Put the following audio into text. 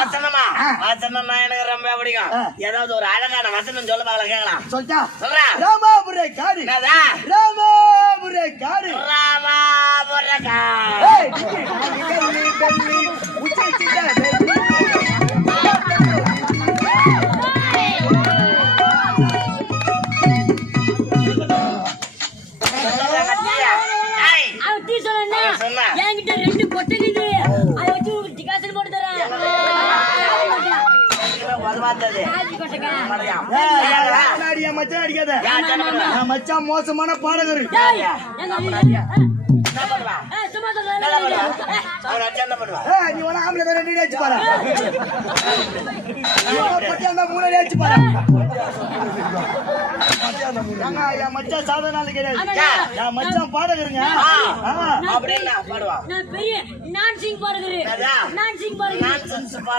வசனமா வசனம்னா எனக்கு ரொம்ப பிடிக்கும். ஏதாவது ஒரு அழகான வசனம் சொல்ல பாக்கலாம், கேட்கலாம். சொல்லிட்டா சொல்றா. ராமாபுரே காடு. என்னதா? ராமாபுரே காடு. ராமாபுர காடு. ஏய், டெல்லி உச்சிட்ட டெல்லி. என்கிட்ட 2 கொட்டை இருக்குது. அதை வச்சு டிகாசன் போட்டு தரேன். மச்சான் அடிக்காத. மச்சான் மோசமான பாடகர். நீ வேணா ஆம்பளை வேற 2 அடிச்சு பாரு. மூணு அடிச்சு பாரு. என் மச்சான் சாதாரண ஆளு கிடையாது. என் மச்சான் பாடகருங்க. அப்படின்னா பாடுவா. நான் பெரிய நான் சிங் பாடகர். நான் சிங் பாடகர்.